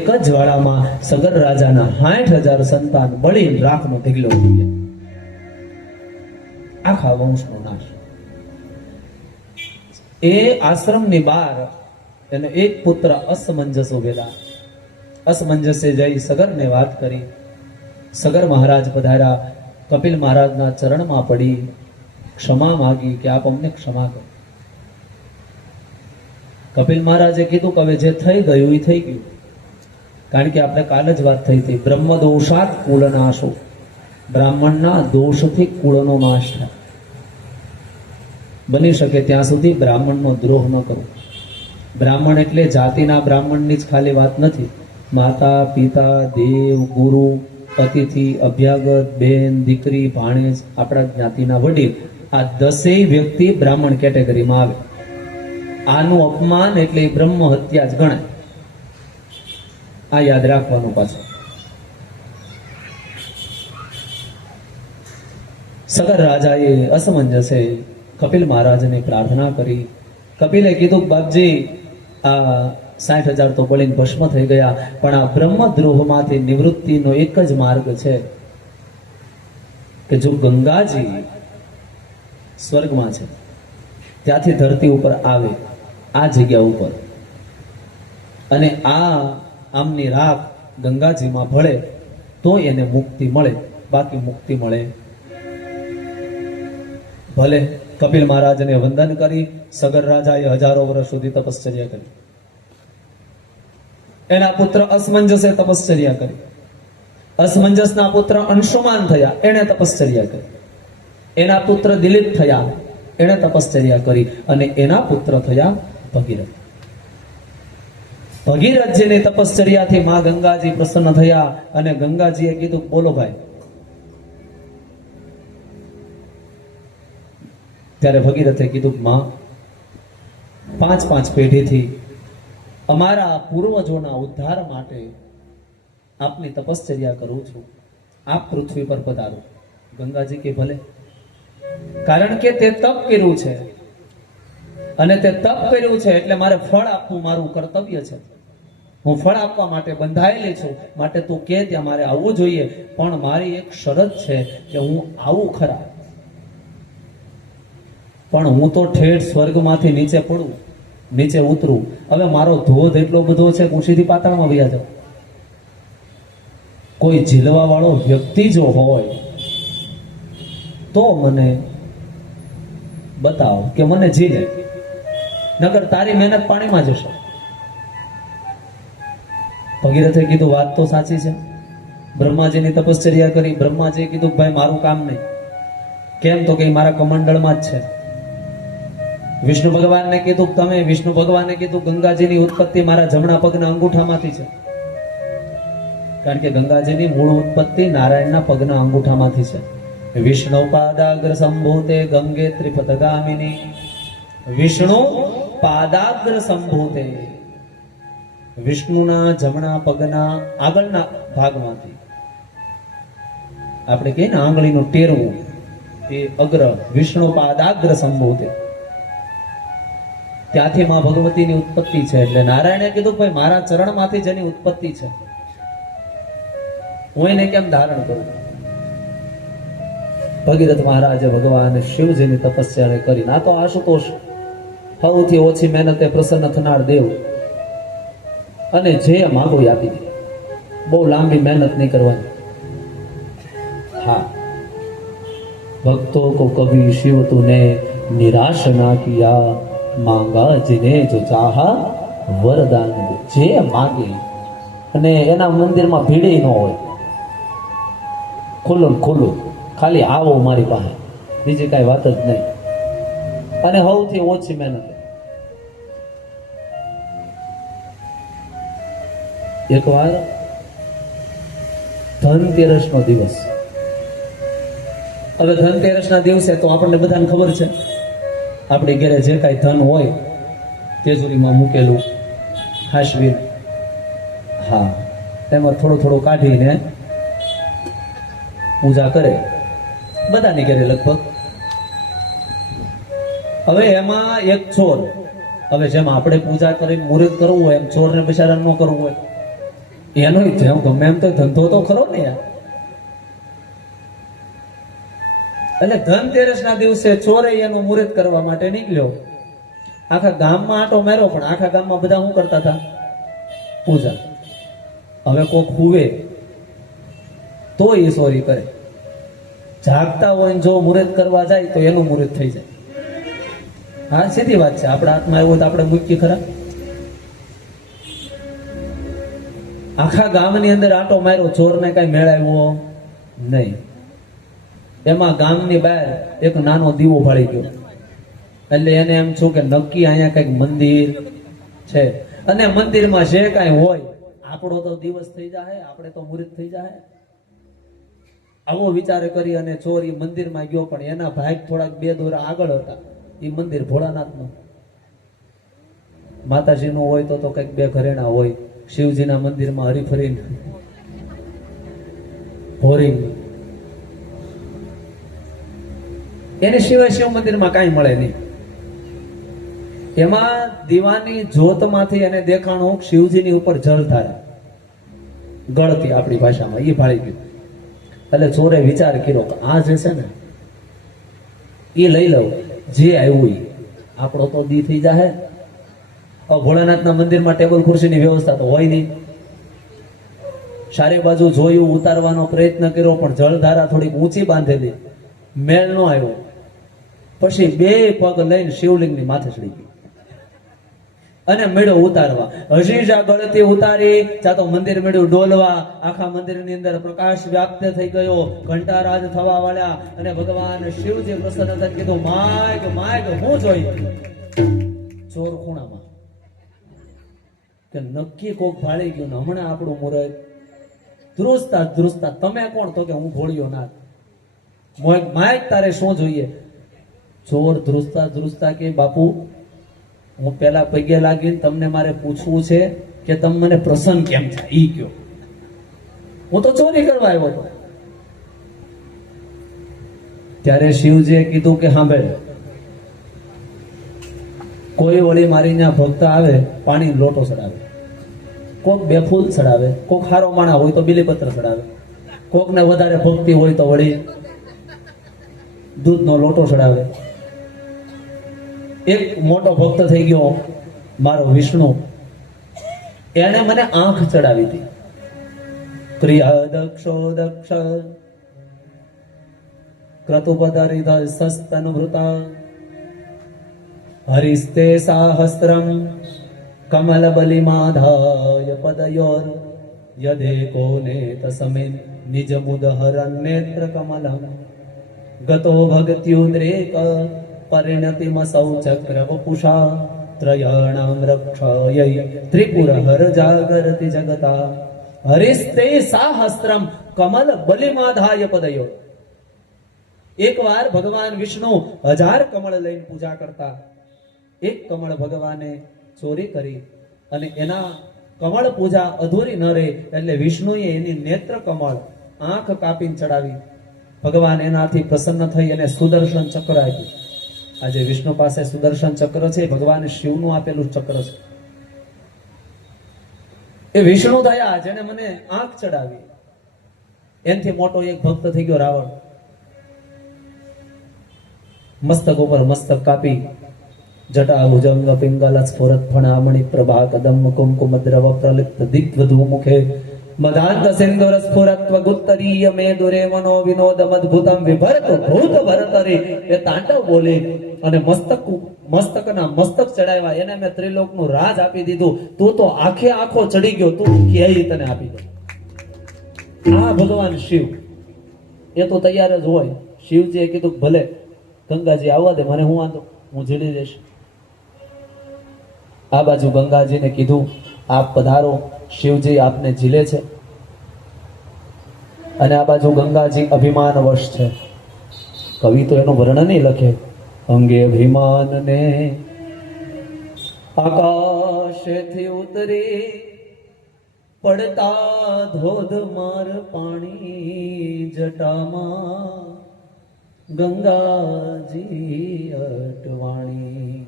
એક જ જ્વાળામાં સગર રાજાના 60,000 સંતાન બળીને રાખનો ઢગલો થઈ ગયા. આખા વંશનો નાશ. એ આશ્રમની બહાર એને એક પુત્ર અસમંજસ ઉભેલા. અસમંજસે જઈ સગરને વાત કરી. સગર મહારાજ પધાર્યા, કપિલ મહારાજના ચરણમાં પડી ક્ષમા માગી કે આપ અમને ક્ષમા કરો. કપિલ મહારાજે કીધું કે હવે જે થઈ ગયું એ થઈ ગયું. કારણ કે આપણે કાલ જ વાત થઈ હતી, બ્રહ્મ દોષાત કુળ નાશો. બ્રાહ્મણના દોષથી કુળનો નાશ થાય. બની શકે ત્યાં સુધી બ્રાહ્મણનો દ્રોહ ન કરો. બ્રાહ્મણ એટલે જાતિના બ્રાહ્મણની જ ખાલી વાત નથી. માતા, પિતા, દેવ, ગુરુ, અતિથિ, અભ્યાગત, બેન, દીકરી, ભાણેજ, આપણા જ્ઞાતિના વડીલ, આ 10 વ્યક્તિ બ્રાહ્મણ કેટેગરીમાં આવે. આનું અપમાન એટલે બ્રહ્મ હત્યા જ ગણાય. આ યાદ રાખવાનું. પાછું સગર રાજાએ અસમંજસે કપિલ મહારાજને પ્રાર્થના કરી. કપિલે કીધું, બાપજી આ 60,000 તો બળીને ભસ્મ થઈ ગયા, પણ આ બ્રહ્મદ્રોહમાંથી નિવૃત્તિનો એક જ માર્ગ છે કે જો ગંગાજી સ્વર્ગમાં છે ત્યાંથી ધરતી ઉપર આવે, આ જગ્યા ઉપર, અને આમની રાખ ગંગાજીમાં ભળે તો એને મુક્તિ મળે, બાકી મુક્તિ મળે. ભલે. કપિલ મહારાજને વંદન કરી સગર રાજાએ હજારો વર્ષ સુધી તપશ્ચર્યા કરી. એના પુત્ર અસમંજસે તપશ્ચર્યા કરી. અસમંજસના પુત્ર અંશુમાન થયા, એણે તપશ્ચર્યા કરી. એના પુત્ર દિલીપ થયા, એણે તપશ્ચર્યા કરી. અને એના પુત્ર થયા ભગીરથ. ભગીરથજીની તપશ્ચર્યાથી માં ગંગાજી પ્રસન્ન થયા અને ગંગાજીએ કીધું, બોલો ભાઈ. ત્યારે ભગીરથે કીધું, માં 5 પેઢીથી અમારા પૂર્વજોના ઉદ્ધાર માટે આપની તપશ્ચર્યા કરું છું, આપ પૃથ્વી પર પધારો. ગંગાજી કે ભલે. કારણ કે તે તપ કર્યું છે અને તે તપ કર્યું છે એટલે મારે ફળ આપવું મારું કર્તવ્ય છે. હું ફળ આપવા માટે બંધાયેલી છું, માટે તું કે ત્યાં મારે આવવું જોઈએ. પણ મારી એક શરત છે કે હું આવું ખરા, પણ હું તો ઠેઠ સ્વર્ગમાંથી નીચે પડું, નીચે ઉતરું. હવે મારો ધોધ એટલો બધો છે કે હું સીધી પાતાળમાં વયા જાઉં. કોઈ ઝીલવા વાળો વ્યક્તિ જો હોય તો મને બતાવો કે મને ઝીલે, નકર તારી મહેનત પાણીમાં જશે. ભગીરથે કીધું, વાત તો સાચી છે. બ્રહ્માજીની તપશ્ચર્યા કરી. બ્રહ્માજીએ કીધું, ભાઈ મારું કામ નહીં. કેમ? તો કે મારા કમંડળમાં જ છે. વિષ્ણુ ભગવાનને કીધું, તમે વિષ્ણુ ભગવાને કીધું, ગંગાજીની ઉત્પત્તિ મારા જમણા પગના અંગૂઠામાંથી છે. કારણ કે ગંગાજીની મૂળ ઉત્પત્તિ નારાયણના પગના અંગૂઠામાંથી છે. વિષ્ણુ પાદાગ્ર સંભૂતે ગંગે ત્રિપથગામિની. વિષ્ણુ પાદાગ્ર સંભૂતે, વિષ્ણુના જમણા પગના આગળના ભાગમાંથી, આપણે કહીએ ને આંગળીનું ટેરવું, એ અગ્ર. વિષ્ણુ પાદાગ્ર સંભૂતે, ત્યાંથી માં ભગવતીની ઉત્પત્તિ છે. એટલે નારાયણે કીધું, ભાઈ મારા ચરણમાંથી જેની ઉત્પત્તિ છે હું એને કેમ ધારણ કરું? ભગીરથ મહારાજે ભગવાન શિવજીની તપસ્યા કરી. ના તો આશુતોષ સૌથી ઓછી મહેનતે પ્રસન્ન થનાર દેવ, અને જે માંગો આપી દે. બહુ લાંબી મહેનત નહીં કરવાની. હા, ભક્તો કો કભી શિવ તુને નિરાશ ના કિયા, માંગા જીને જો ચાહા વરદાન દે. જે માગે, અને એના મંદિરમાં ભીડે ન હોય, ખુલ્લું ખુલ્લું, ખાલી આવો મારી પાસે, બીજી કાંઈ વાત જ નહીં. અને સૌથી ઓછી મહેનત. એકવાર ધનતેરસનો દિવસ. હવે ધનતેરસના દિવસે તો આપણને બધાને ખબર છે, આપણી ઘરે જે કાંઈ ધન હોય તેજુરીમાં મૂકેલું હાશવીર, હા, એમાં થોડું થોડું કાઢીને પૂજા કરે બધાની ઘરે લગભગ. હવે એમાં એક ચોર, હવે જેમ આપણે પૂજા કરીને મુહૂર્ત કરવું હોય એમ ચોરને બિચારાને ન કરવું હોય. એનો જેમ ગમે એમ તો ધંધો તો ખરો ને યાર. એટલે ધનતેરસ ના દિવસે ચોરે એનું મુહૂર્ત કરવા માટે નીકળ્યો. આખા ગામમાં આટો માર્યો, પણ આખા ગામમાં બધા શું કરતા હતા? પૂજા. હવે કોક હુવે તો એ ચોરી કરે, જાગતા હોય ને જો મુહૂર્ત કરવા જાય તો એનું મુહૂર્ત થઈ જાય. હા, સીધી વાત છે. આપણા હાથમાં આવ્યો તો આપણે મૂકી ખરા? આખા ગામની અંદર આટો માર્યો, ચોરને કઈ મેળાવ્યો નહીં. એમાં ગામની બહાર એક નાનો દીવો ભાળી ગયો. એટલે એને એમ છું કે નક્કી અહીંયા કઈક મંદિર છે, અને મંદિરમાં જે કઈ હોય આપણો તો દિવસ થઈ જાય, આપણે તો મુહૂર્ત થઈ જાય. આવો વિચાર કરી અને ચોર ઈ મંદિરમાં ગયો, પણ એના ભાગ થોડાક બે દોરા આગળ હતા. એ મંદિર ભોળાનાથનું. માતાજીનું હોય તો કઈક બે ઘરેણા હોય. શિવજીના મંદિરમાં હરીફરી ભોરી, એને સિવાય શિવ મંદિરમાં કાંઈ મળે નહીં. એમાં દીવાની જ્યોતમાંથી એને દેખાણું શિવજીની ઉપર જળધારા ગળતી, આપણી ભાષામાં, એ ભાળી ગયું. એટલે ચોરે વિચાર કર્યો કે આ જે છે ને એ લઈ લઉં, જે આવ્યું એ આપણો તો દી થઈ જાહે. ભોળાનાથના મંદિરમાં ટેબલ ખુરશીની વ્યવસ્થા તો હોય નહીં. ચારે બાજુ જોયું, ઉતારવાનો પ્રયત્ન કર્યો, પણ જળધારા થોડીક ઊંચી બાંધેલી, મેળ નો આવ્યો. પછી બે પગ લઈને શિવલિંગની માથે ચડી ગઈ અને મેળો ઉતારવા. હજી જ આ ગળતી ઉતારી, ચા તો મંદિર મેળ્યું ડોલવા. આખા મંદિરની અંદર પ્રકાશ વ્યાપ્ત થઈ ગયો, ઘંટારાજ થવા વાળા. અને ભગવાન શિવજી પ્રસન્ન થઈને કીધું, માગ માગ, હું જોઈ. ચોર ખૂણામાં કે નક્કી કોક ભાળી ગયું ને હમણાં આપણું મુહૂર્ત. ધ્રુસતા ધ્રુસતા, તમે કોણ? તો કે હું ભોળિયો નાથ. માગ તારે શું જોઈએ? ચોર ધ્રુસતા ધ્રુસતા કે બાપુ, હું પેલા પગે લાગીને તમને મારે પૂછવું છે કે તમે મને પ્રસન્ન કેમ થાય ઈ કયો. હું તો ચોરી કરવા આવ્યો હતો. ત્યારે શિવજીએ કીધું કે સાંભળ, કોઈ વળી મારીને ભક્ત આવે, પાણી લોટો ચડાવે, કોક બે ફૂલ ચડાવે, કોક હારો માણા હોય તો બીલીપત્ર ચડાવે, કોક ને વધારે ભક્તિ હોય તો વળી દૂધનો લોટો ચડાવે. એક મોટો ભક્ત થઈ ગયો મારો વિષ્ણુ, એને મને આંખ ચડાવી હતી. ક્રિયા દક્ષો દક્ષ ક્રતુપદરિધ સસ્તનવૃતા હરિસ્તે સાહસ્રમ કમલ બલિમાધાય પદયોર યદેકો નેત સમિન નિજ મુદહરન નેત્ર કમલમ ગતો ભક્ત્યુદ્રેક પરિણતિમસૌ ચક્ર વપુષા ત્રયણામ રક્ષય ત્રિપુર હર જાગરતિ જગતા હરિસ્તે સાહસ્રમ કમલ બલિમાધાય પદયો. એકવાર ભગવાન વિષ્ણુ 1000 કમળ લઈને પૂજા કરતા. એક કમળ ભગવાને ચોરી કરી અને એના કમળ પૂજા અધૂરી ન રહે એટલે વિષ્ણુએ એની નેત્ર કમળ આંખ કાપીને ચડાવી. ભગવાન એનાથી પ્રસન્ન થઈ અને સુદર્શન ચક્ર આપ્યું. આજે વિષ્ણુ પાસે સુદર્શન ચક્ર છે, ભગવાન શિવનું આપેલું ચક્ર છે. એ વિષ્ણુ દયા જેને મને આંખ ચડાવી. એનાથી મોટો એક ભક્ત થઈ ગયો રાવણ. મસ્તક ઉપર મસ્તક કાપી, જટા ભુજંગ પિંગલ સ્ફુરત ફણામણિ પ્રભા કદમ કુમકુમ દ્રવ પ્રલિપ્ત દિગ્વધુ મુખે મદાંત સિંદુર સ્ફુરત્વ ગુત્તરીય મે દુરે મનો વિનોદમ અદ્ભુતમ વિભરત ભૂત ભરતરે. એ તાંડવ બોલે અને મસ્તકના મસ્તક ચડાવ્યા. એને મેં ત્રિલોકનું રાજ આપી દીધું. તું તો આખે આખો ચડી ગયો, તું ક્યાંય તને આપી દઉં. આ ભગવાન શિવ એ તો તૈયાર જ હોય. શિવજીએ કીધું ભલે ગંગાજી આવવા દે, મને હું વાંધો, હું ઝીલી જઈશ. આ બાજુ ગંગાજીને કીધું આપ પધારો, શિવજી આપને ઝીલે છે. અને આ બાજુ ગંગાજી અભિમાન વશ છે. કવિ તો એનું વર્ણન લખે, અંગે અભિમાન ને આકાશથી ઉતરી પડતા ધોધમાર પાણી જટામાં ગંગાજી અટવાણી.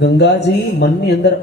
ગંગાજી મનની અંદર